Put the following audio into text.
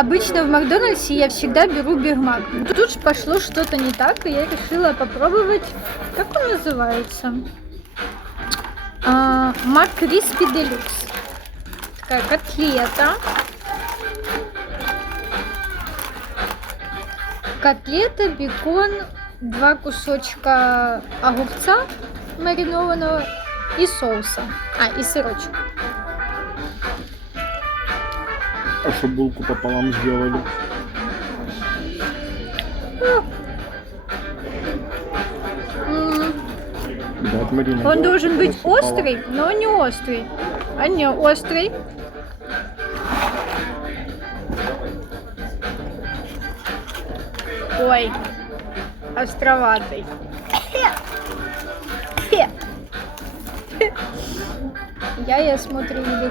Обычно в Макдональдсе я всегда беру Биг Мак. Тут пошло что-то не так, и я решила попробовать, как он называется? Мак Криспи Делюкс. Такая котлета. Котлета, бекон, 2 кусочка огурца маринованного и соуса. И сырочек. А что булку пополам сделали? Да, Марина, Он должен быть посыпала. острый, но не острый. А не острый. Ой, островатый. Я смотрю, или...